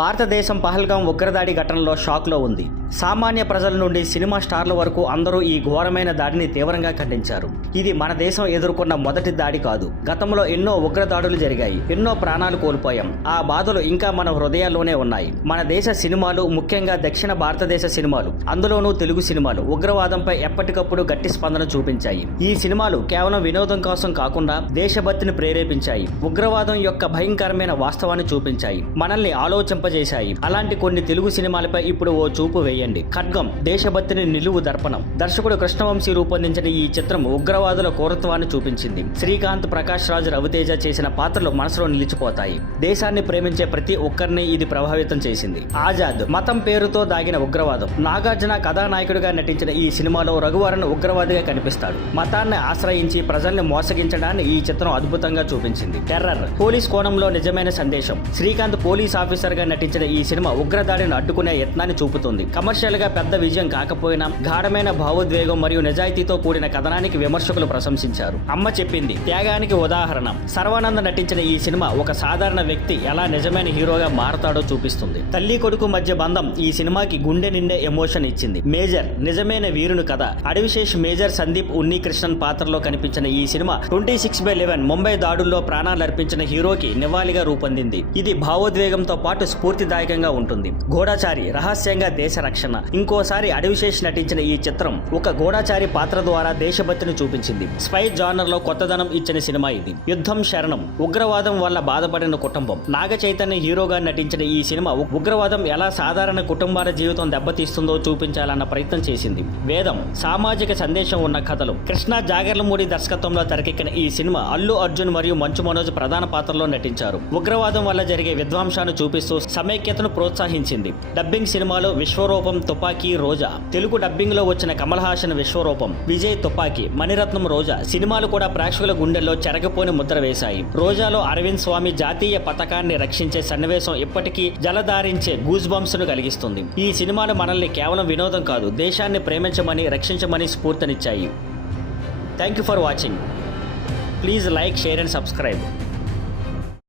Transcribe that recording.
భారతదేశం పహల్గాం ఉగ్రదాడి ఘటనలో షాక్లో ఉంది. సామాన్య ప్రజల నుండి సినిమా స్టార్ల వరకు అందరూ ఈ ఘోరమైన దాడిని తీవ్రంగా ఖండించారు. ఇది మన దేశం ఎదుర్కొన్న మొదటి దాడి కాదు. గతంలో ఎన్నో ఉగ్రదాడులు జరిగాయి, ఎన్నో ప్రాణాలు కోల్పోయాం. ఆ బాధలు ఇంకా మన హృదయాల్లోనే ఉన్నాయి. మన దేశ సినిమాలు, ముఖ్యంగా దక్షిణ భారతదేశ సినిమాలు, అందులోనూ తెలుగు సినిమాలు ఉగ్రవాదంపై ఎప్పటికప్పుడు గట్టి స్పందన చూపించాయి. ఈ సినిమాలు కేవలం వినోదం కోసం కాకుండా దేశభక్తిని ప్రేరేపించాయి. ఉగ్రవాదం యొక్క భయంకరమైన వాస్తవాన్ని చూపించాయి, మనల్ని ఆలోచింపజేశాయి. అలాంటి కొన్ని తెలుగు సినిమాలపై ఇప్పుడు ఓ చూపు వేయండి. ఖడ్గం దేశభక్తిని నిలువు దర్పణం. దర్శకుడు కృష్ణవంశీ రూపొందించిన ఈ చిత్రం ఉగ్రవాదుల క్రూరత్వాన్ని చూపించింది. శ్రీకాంత్, ప్రకాష్ రాజ్, రవితేజ చేసిన పాత్రలు మనసులో నిలిచిపోతాయి. దేశాన్ని ప్రేమించే ప్రతి ఒక్కరిని ఇది ప్రభావితం చేసింది. ఆజాద్ మతం పేరుతో దాగిన ఉగ్రవాదం. నాగార్జున కథానాయకుడిగా నటించిన ఈ సినిమాలో రఘువరన్ ఉగ్రవాదిగా కనిపిస్తాడు. మతాన్ని ఆశ్రయించి ప్రజల్ని మోసగించడాన్ని ఈ చిత్రం అద్భుతంగా చూపించింది. టెర్రర్ పోలీస్ కోణంలో నిజమైన సందేశం. శ్రీకాంత్ పోలీస్ ఆఫీసర్ గా నటించిన ఈ సినిమా ఉగ్రదాడిని అడ్డుకునే యత్నాన్ని చూపుతుంది. కమర్షియల్ గా పెద్ద విజయం కాకపోయినా గాఢమైన భావోద్వేగం మరియు నిజాయితీతో కూడిన కథనానికి విమర్శకులు ప్రశంసించారు. అమ్మ చెప్పింది త్యాగానికి ఉదాహరణ. సర్వానంద్ నటించిన ఈ సినిమా ఒక సాధారణ వ్యక్తి ఎలా నిజమైన హీరోగా మారతాడో చూపిస్తుంది. తల్లి కొడుకు మధ్య బంధం ఈ సినిమాకి గుండె నిండే ఎమోషన్ ఇచ్చింది. మేజర్ నిజమైన వీరుని కథ. అడవిశేష్ మేజర్ సందీప్ ఉన్నీకృష్ణన్ పాత్రలో కనిపించిన ఈ సినిమా 26/11 ముంబై దాడుల్లో ప్రాణాలర్పించిన హీరోకి నివాళిగా రూపొందింది. ఇది భావోద్వేగంతో పాటు స్ఫూర్తిదాయకంగా ఉంటుంది. గూఢచారి రహస్యంగా దేశ రక్షణ. ఇంకోసారి అడవిశేష్ నటించిన ఈ చిత్రం ఒక గూఢచారి పాత్ర ద్వారా దేశభక్తిని చూపించింది. స్పై జానర్ లో కొత్తదనం ఇచ్చిన సినిమా ఇది. యుద్ధం శరణం. ఉగ్రవాదం వల్ల బాధపడిన కుటుంబం. నాగ చైతన్య హీరోగా నటించిన ఈ సినిమా ఉగ్రవాదం ఎలా సాధారణ కుటుంబాల జీవితం దెబ్బతీస్తుందో చూపించాలన్న ప్రయత్నం చేసింది. వేదం సామాజిక సందేశం ఉన్న కథలు. కృష్ణ జాగర్లమూడి దర్శకత్వంలో తెరకెక్కిన ఈ సినిమా అల్లు అర్జున్ మరియు మంచు మనోజ్ ప్రధాన పాత్రలో నటించారు. ఉగ్రవాదం వల్ల జరిగే విధ్వంసాన్ని చూపిస్తూ సమైక్యతను ప్రోత్సహించింది. డబ్బింగ్ సినిమాలో విశ్వరూపం, తుపాకీ, రోజా. తెలుగు డబ్బింగ్ లో వచ్చిన కమల్ హాసన్ విశ్వరూపం, విజయ్ తుపాకీ, మణిరత్నం రోజా సినిమాలు కూడా ప్రేక్షకుల గుండెల్లో చెరగపోని ముద్ర వేశాయి. రోజాలో అరవింద్ స్వామి జాతీయ పతాకాన్ని రక్షించే సన్నివేశం ఇప్పటికీ జలధారించే గూస్ బంప్స్ ను కలిగిస్తుంది. ఈ సినిమాలు మనల్ని కేవలం వినోదం కాదు, దేశాన్ని ప్రేమించమని, రక్షించమని స్ఫూర్తినిచ్చాయి. Thank you for watching. Please like, share and subscribe.